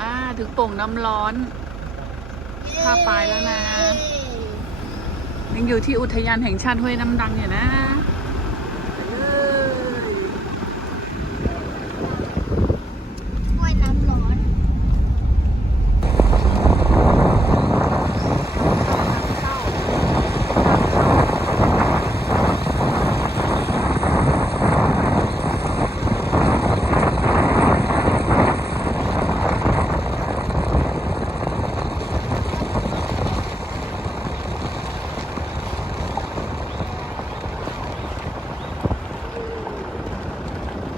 อ่าถึงโป่งน้ำร้อนข้าไปแล้วนะ ยังอยู่ที่อุทยานแห่งชาติห้วยน้ำดังอยู่นะไปเลย ว่ายน้ำร้อน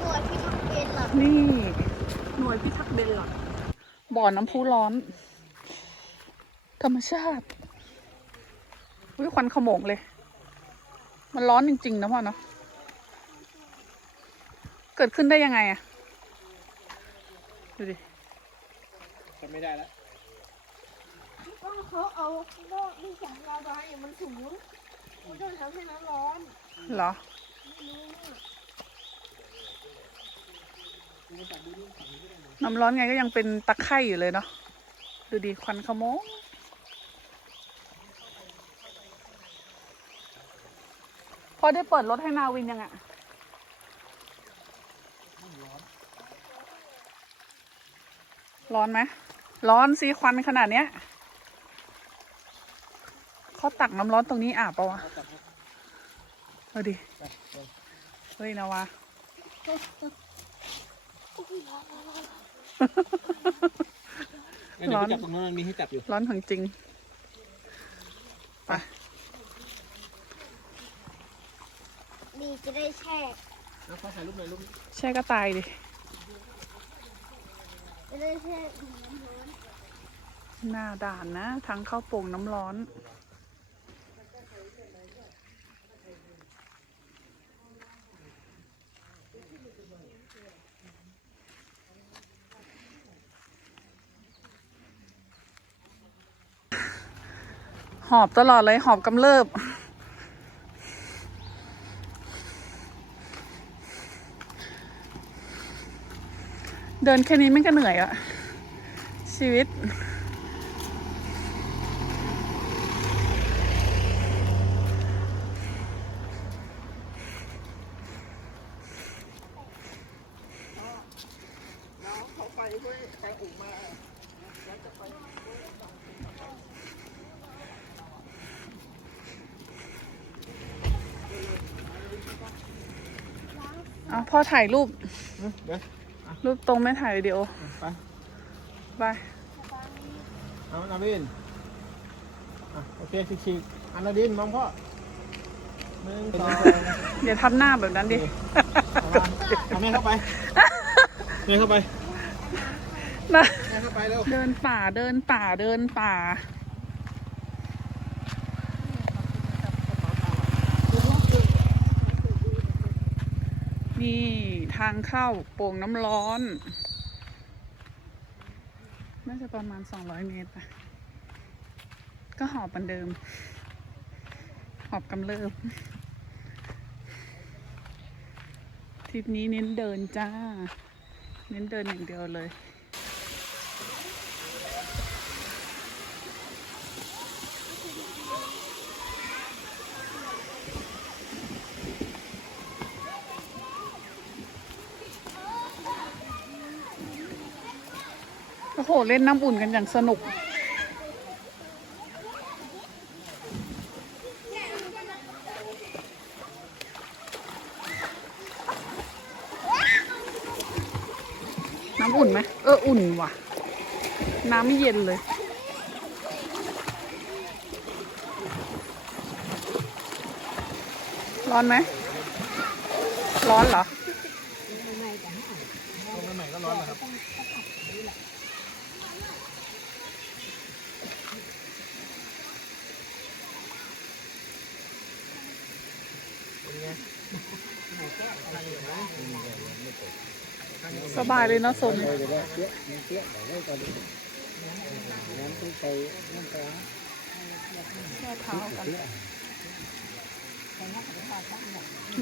หน่วยพิทักษ์เบนหลับ นี่ หน่วยพิทักษ์เบลลอด บ่อน้ำพุร้อน ธรรมชาติวิควันขโมงเลย มันร้อนจริง ๆ นะพ่อเนาะเกิดขึ้นได้ยังไงอะดูดิจำไม่ได้แล้วก็เขาเอาโลกที่แสงลาวาเนี่ยมันสูงมันก็เลยทำให้น้ำร้อน เหรอ น้ำร้อนไงก็ยังเป็นตะไคร่อยู่เลยเนาะดูดิควันขโมงพอได้เปิดรถให้นาวินยังอะร้อนไหมร้อนสิควันขนาดเนี้ยเขาตักน้ำร้อนตรงนี้อาบปะวะเอาดิ เฮ้ยนาวา เดี๋ยวไปจับตรงนั้นมันมีให้จับอยู่ร้อนของจริง ไปนี่จะได้แช่แล้วขอถ่ายรูปหน่อยรูปแช่ก็ตายดิ จะได้แช่ถุงน้ำร้อน หน้าด่านนะ ทางเข้าโป่งน้ำร้อน หอบตลอดเลย หอบกำเริบ เดินแค่นี้มันก็เหนื่อยอะชีวิตเอา พ่อถ่ายรูป เดี๋ยวรูปตรงไม่ถ่ายวิดีโอ ไปไป เอานาวินอะโอเคฉีกๆอันนาดินมองพ่อหนึ่งสองอย่าทำหน้าแบบนั้นดิ เอาแม่เข้าไปแม่เข้าไปนะ แม่เข้าไปเร็ว เดินป่าเดินป่าเดินป่า นี่ทางเข้าโป่งน้ำร้อน น่าจะประมาณ 200 เมตรปะก็หอบเหมือนเดิม หอบกำเริบทริปนี้เน้นเดินจ้า เน้นเดินอย่างเดียวเลย โหเล่นน้ำอุ่นกันอย่างสนุก น้ำอุ่นไหมเอออุ่นว่ะ น้ำไม่เย็นเลยร้อนไหม ร้อนเหรอ ตรงใหม่ก็ร้อนแล้วครับ สบายเลยเนาะโซนแช่เท้ากัน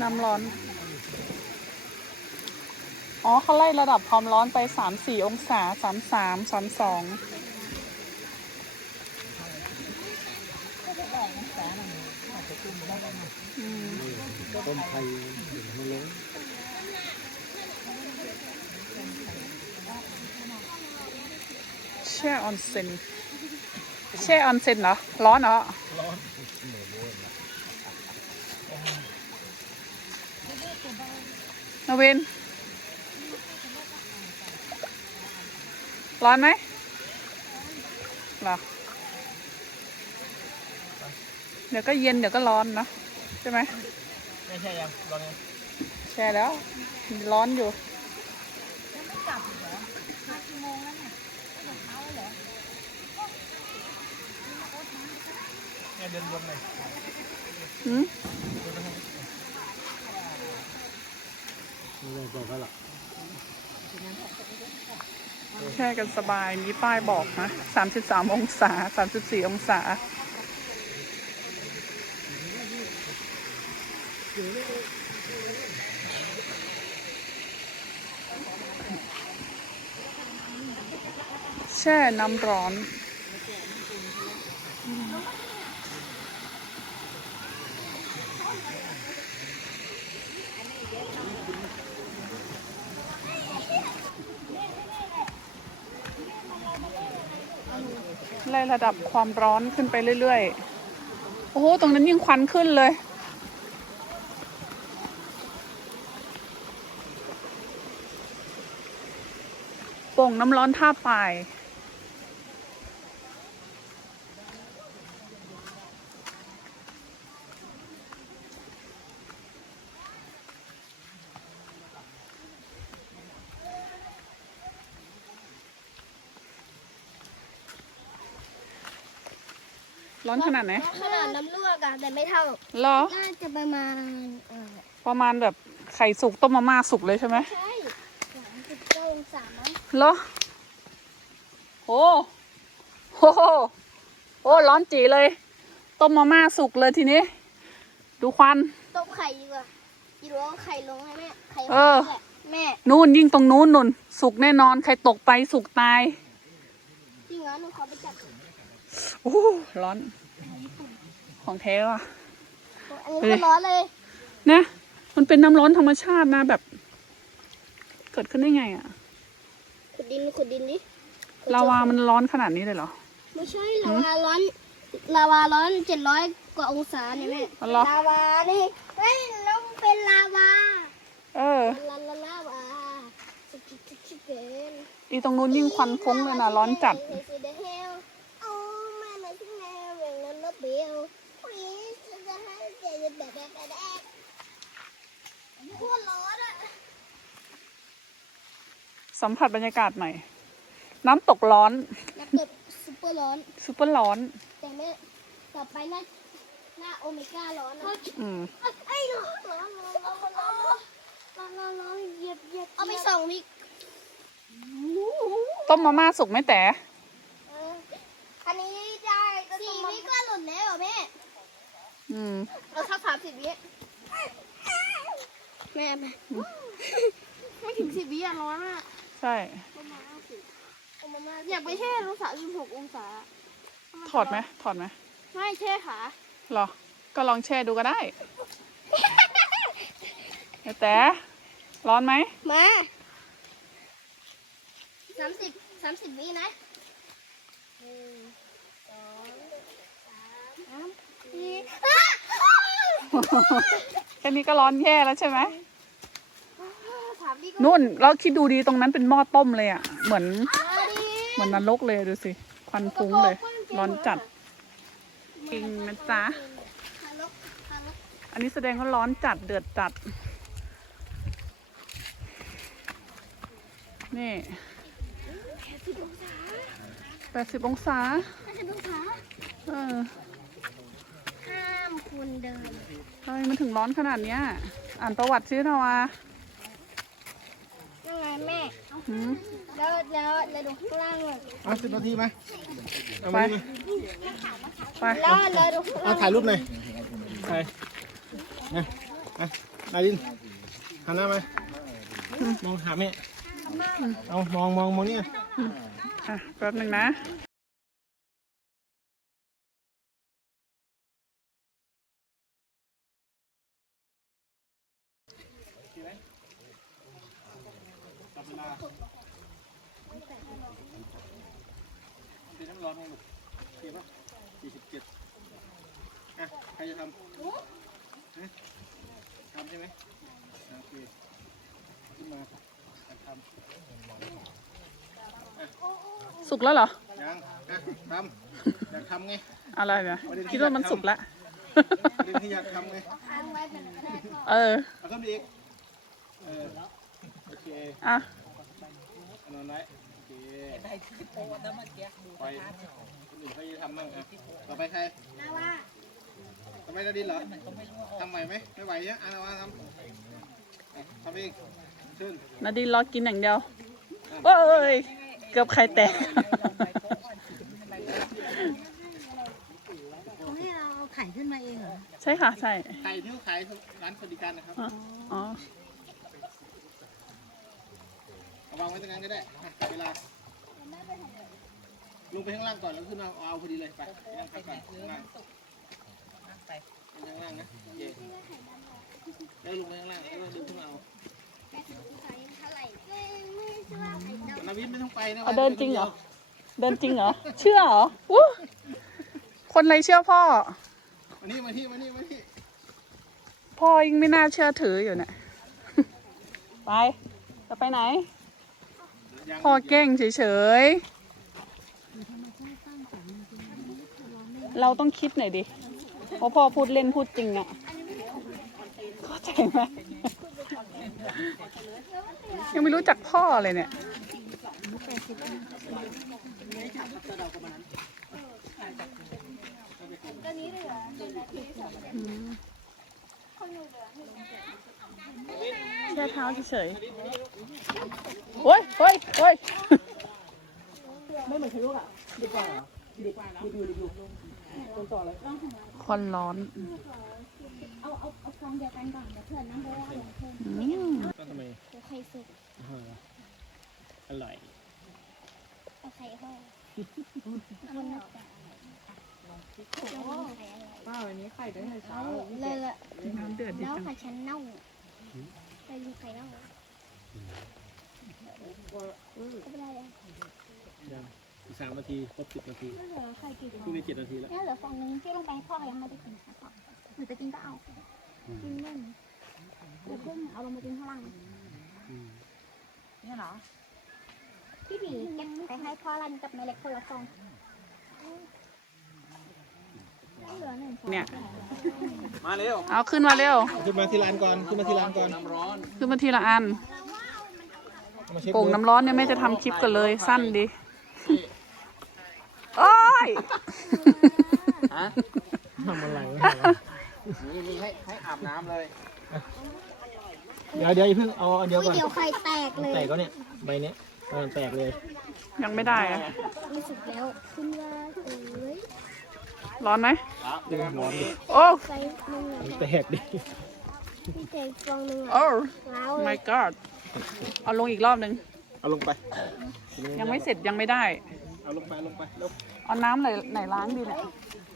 น้ำร้อน อ๋อเขาไล่ระดับความร้อนไปสามสี่องศาสามสามสามสองต้มไข่ไม่ล้ง แช่ออนเซ็นแช่ออนเซ็นเหรอ ร้อนเหรอ ร้อนนาวิน ร้อนไหมเหรอ เดี๋ยวก็เย็นเดี๋ยวก็ร้อนเนอะใช่ไหมไม่ใช่ยังร้อนยังแช่แล้ว ร้อนอยู่ เดินวนหน่อยหืมไม่ได้บอกกันหรอกแช่กันสบายมีป้ายบอกนะสามสิบสามองศาสามสิบสี่องศา แช่น้ำร้อน ไล่ระดับความร้อนขึ้นไปเรื่อยๆ โอ้โห ตรงนั้นยิ่งควันขึ้นเลยโป่งน้ำร้อนท่าปลาย ร้อนขนาดไหนขนาดน้ำลวกอะแต่ไม่เท่าเหรอ น่าจะประมาณเออประมาณแบบไข่สุกต้มมาม่าสุกเลยใช่ไหมใช่สามสิบเก้าองศามั้งเหรอโอ้โหโอ้ร้อนจีเลย ต้มมาม่าสุกเลยทีนี้ ดูควันต้มไข่ดีกว่าอีรู้ว่าไข่ลงไหมแม่ไข่ลงเออ แหละแม่นู่นยิ่งตรงนู้นนุ่น สุกแน่นอน ใครตกไปสุกตาย จริงเหรอหนูขอไปจับ โอ้ร้อน ของแท้ว่ะ อันนี้ก็ร้อนเลยนะ มันเป็นน้ำร้อนธรรมชาตินะแบบ เกิดขึ้นได้ไงอะขุดดินขุดดินดิลาวามันร้อนขนาดนี้เลยเหรอ ไม่ใช่ลาวาร้อนลาวาร้อนเจ็ดร้อยกว่าองศาเนี่ยแม่อ๋อเหรอลาวานี่เฮ้ยแล้วมันเป็นลาวา เออลาลาลาวาสุดสุดสุดสุดเกินอีตรงนู้นยิ่งควันฟุ้งเลยนะร้อนจัด feel. Please, the house is a bit of an egg. สัมผัสบรรยากาศใหม่ น้ำตกร้อน น้ำตกซูเปอร์ร้อนซูเปอร์ร้อน แต่ไม่ต่อไปน่าหน้าโอเมก้าร้อนนะอืมไอ้ร้อนร้อนร้อนร้อนร้อนร้อนเยียบเยียบเอาไปส่องนี่ต้มมาม่าสุกไหมแต่อันนี้ สี่วิก็หล่นแล้วเหรอแม่ อืมเราสักสามสิบวิแม่แม่ไม่ถึงสิบวิอะร้อนอะใช่ ประมาณห้าสิบอยากไปแช่ลงสามสิบหกองศาถอดไหมถอดไหมไม่แช่ขาเหรอ ก็ลองแช่ดูก็ได้ แต่ร้อนไหมมาสามสิบสามสิบวินะหนึ่งสองสามสี่อ้า แค่นี้ก็ร้อนแย่แล้วใช่ไหมสามวิก็นู่นเราคิดดูดีตรงนั้นเป็นหม้อต้มเลยอะ เหมือนมาดิเหมือนนรกเลยดูสิ ควันฟุ้งเลย ร้อนจัดจริงนะจ๊ะ ทารกทารกอันนี้แสดงว่าร้อนจัดเดือดจัด นี่สิบองศาแปดสิบองศาห้าสิบองศาเออห้าม คุณเดินทำไมมันถึงร้อนขนาดเนี้ย อ่านประวัติซินะวะยังไงแม่หืมแล้วแล้วแล้วดูข้างล่างหน่อยเอาสิบนาทีไหมเอาไปมาดิไป แล้วแล้วดูข้างเอาล่างถ่ายรูปหน่อยไปนะนะนาดินหันหน้ามา มองหาแม่ เอามองมองมองเนี่ย อะแป๊บหนึ่งนะ จับเวลาเป็นน้ำร้อน ไหมลูกโอเคปะสี่สิบเจ็ดอะใครจะทำฮะทำใช่ไหมอะโอเคขึ้นมาทำสุกแล้วเหรอ ยังอะทำอยากทำไงอะไรเนี่ยคิดว่ามันสุกแล้วเรื่องที่อยากทำไงค้างไว้เป็นกระแทกก่อนเออเอาขึ้นไปอีกเออโอเคอะเอานอนไว้โอเคไป คนอื่นเขาจะทำบ้างอะต่อไปใครนะว่าต่อไปนาดินเหรอทำไหวไหมไม่ไหวเนี่ยอะนาวาทำอะทำอีกขึ้นนาดีรอกินอย่างเดียวโอ้ยเกือบไข่แตก เขาให้เราเอาไข่ขึ้นมาเองเหรอใช่ค่ะ ใช่ใครที่เขาขายร้านสวัสดิการนะครับ อ๋ออ๋อเอาวางไว้ตรงนั้นก็ได้อะจับเวลา ลงไปข้างล่างก่อนแล้วขึ้นมาเอาพอดีเลยไปไปนั่งพักก่อนข้างล่างไปนั่งข้างล่างนะเย่ได้ลงไปข้างล่างแล้วก็เดินขึ้นมาเอาไข่เท่าไหร่ไม่ไม่ใช่ว่าไข่ดำนาวิทย์ไม่ต้องไปนะเอาเดินจริงเหรอ เดินจริงเหรอ เชื่อเหรอวู้คนไรเชื่อพ่อ มานี่มาที่มานี่มาที่พ่อยังไม่น่าเชื่อถืออยู่เนี่ยไป จะไปไหนยังพ่อแกล้งเฉยๆ เราต้องคิดหน่อยดิเพราะพ่อพูดเล่นพูดจริงอะเข้าใจไหมยังไม่รู้จักพ่อเลยเนี่ยตัวนี้เหลือหนึ่งนาทีสองนาทีคนหนูเหลือหนึ่งนาทีแค่เท้าเฉยๆโอ้ยโอ้ยโอ้ย ควันร้อนเอาเอาเอาฟองเดียวกันก่อนเดี๋ยวเพื่อนน้ำเพราะว่าเพื่มก็ทำไมเดี๋ยวไข่สุกอร่อยเอาไข่ห่อมันน่าจะป้าวันนี้ไข่ได้เช้าเลยละน้ำเดือดแล้วจังไข่ฉันเน่าไปดูไข่เน่าก็ไม่เป็นไรอะยัง อีกสามนาทีครบสิบนาทีเหลือไข่กี่ฟอเพิ่งงได้เจ็ดนาทีแล้วเนี่ยเหลือฟองนึงที่ลงไปให้พ่อยังไม่ได้กินค่ะพ่อหนูจะกินก็เอา กินเล่นเดี๋ยวเพิ่งเอาลงมากินข้างล่างเนี่ยเหรอ พี่ผีเก็บไปให้พ่อรันกับแม่เล็กคนละฟองเหลือหนึ่งฟองเนี่ย มาเร็วเอาขึ้นมาเร็ว ขึ้นมาที่ร้านก่อนขึ้นมาที่ร้านก่อนขึ้นมาทีละอันเอามาเช็คโป่งดูน้ำร้อนเนี่ยแม่จะทำคลิปกันเลยสั้นดี โอ้ยทำอะไรวะนี่นี่ให้ให้อาบน้ำเลย เดี๋ยวเดี๋ยวอย่าเพิ่งเอาอันเดียวอุ้ยก่อนเดี๋ยวไข่แตกเลยแตกก็เนี่ยใบเนี้ยเออแตกเลย ยังไม่ได้อะรู้สึกแล้วคุณว่าเอ้ยร้อนไหมเดี๋ยวร้อนดิโอ้ไฟมึงอะแตกดิพี่เจฟองนึงอะโอ้ล้าวเล my ย god เอาลงอีกรอบหนึ่งเอาลงไป ยังไม่เสร็จยังไม่ได้ เอาลงไปเอาลงไปเร็ว เอาน้ำไหนไหนล้างดีเนี่ย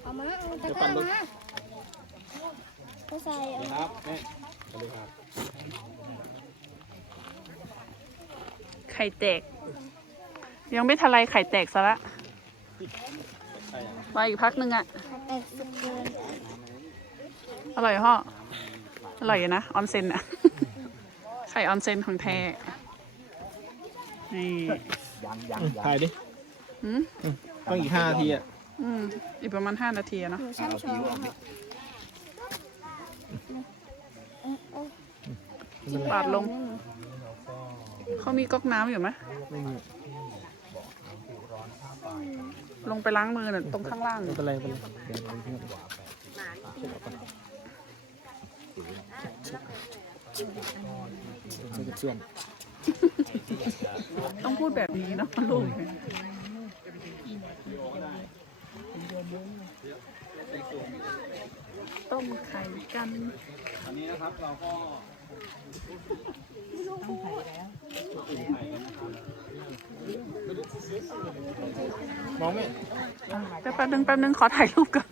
เอามาเอาตะกร้ามาก็ใส่เอาครับแม่สวัสดีครับไข่แตก ยังไม่ทันไรไข่แตกซะละใช่อะรออีกพักหนึ่งอะไข่แตกสุดเกินอร่อยพ่ออร่อยอยู่นะออนเซนอะไข่ออนเซนของแท้นี่ถ่ายดิอืม ต้องอีกห้านาทีอะอืมอีกประมาณห้านาทีอะเนอะหนูช่ำชองแล้วค่ะเออเออปาดลงเขามีก๊อกน้ำอยู่ไหมไม่มีลงไปล้างมือน่ะตรงข้างล่างไม่เป็นไรไม่เป็นไรเดี๋ยวเราเพื่อนมันจะเชื่อมต้องพูดแบบนี้เนอะลูก ต้มไข่กันอันนี้นะครับเราก็มองไหมเดี๋ยวแป๊บนึงแป๊บนึงขอถ่ายรูปก่อน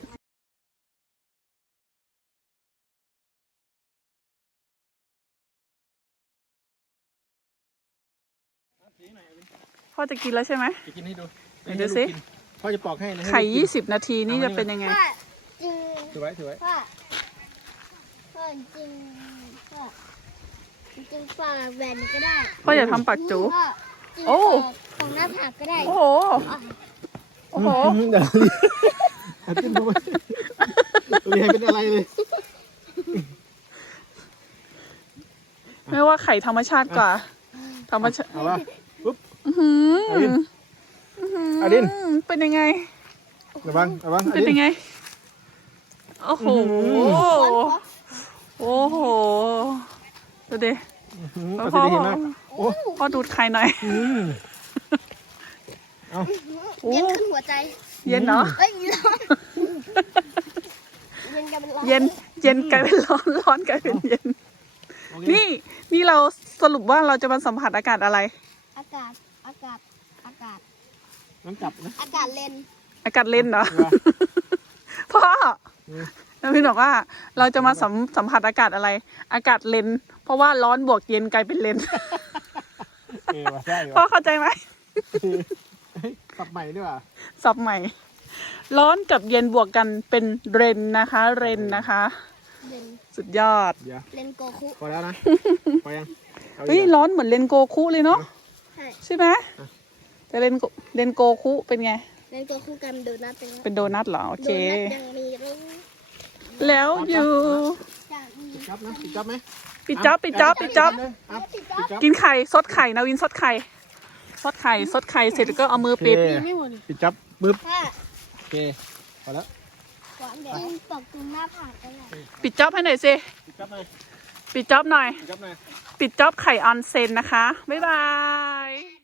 พ่อจะกินแล้วใช่ไหมจะกินให้ดูไหนดูสิ พ่อจะปอกให้นะไข่ยี่สิบนาทีนี่จะเป็นยังไง พ่อจริงถือไว้ถือไว้พ่อพ่อจริงพ่อจริงฝากแหวนก็ได้พ่ออย่าทำปากจู พ่อจริงโอ้ ฝากของหน้าผากก็ได้โอ้โหโอ้โหเดี๋ยวเอาขึ้นมาตัวนี้เป็นอะไรเลยไม่ว่าไข่ธรรมชาติกว่า ธรรมชาติ เอาวะปุ๊บอื้อหือเอาดินอื้อหือเอาดิน เป็นยังไงระวังระวังเป็นยังไง โอ้โห โอ้โห ดูดิเอาสิได้เห็นไหมโอ้พ่อดูดไข่หน่อยอืมโอ้เย็นขึ้นหัวใจ เย็นเนาะเอ้ยร้อนเย็นกันเป็นร้อนเย็นเย็นกลายเป็นร้อนร้อนกลายเป็นเย็นโอเคนี่นี่เราสรุปว่าเราจะมาสัมผัสอากาศอะไร อากาศ อากาศ อากาศ ต้องจับนะ อากาศเลนอากาศเล่นเหรอว่าพ่ออืมแล้วพี่บอกว่าเราจะมาสัมสัมผัสอากาศอะไร อากาศเลนเพราะว่าร้อนบวกเย็นกลายเป็นเลนเออว่ะใช่พ่อว่ะเข้าใจไหมเฮ้ยปรับใหม่ด้วยว่ะสับใหม่ ร้อนกับเย็นบวกกันเป็นเรนนะคะ เรนนะคะ เลนสุดยอดเดี๋ยวเลนโกคุพอแล้วนะพอยังอาอีกเฮ้ยหรอร้อนเหมือนเลนโกคุเลยเนาะใช่ใช่ไหม แต่เลนโกเลนโกคุเป็นไงเลนโกคุกันโดนัทเป็นไงเป็นโดนัทเหรอโอโดเค นัทยังมีรูแล้วอยู่จะมีปิดจับนะปิดจับไหมปิดจ๊อบปิดจ๊อบปิดจ๊อบอะปิดปิจ๊อดบจ๊อบกินไข่สดไข่นาวินสดไข่สดไข่สดไข่เสร็จแล้วก็เอามือปิดโอเคไม่หมดปิดจับปึ๊บถ้าโอเคพอแล้วหวานแบบกินปอกตรงหน้าผากก็ได้ปิดจ๊อบให้หน่อยสิปิดจับหน่อยปิดจ๊อบหน่อย ปิดจับหน่อย ปิดจ๊อบไข่ออนเซนนะคะ บ๊ายบาย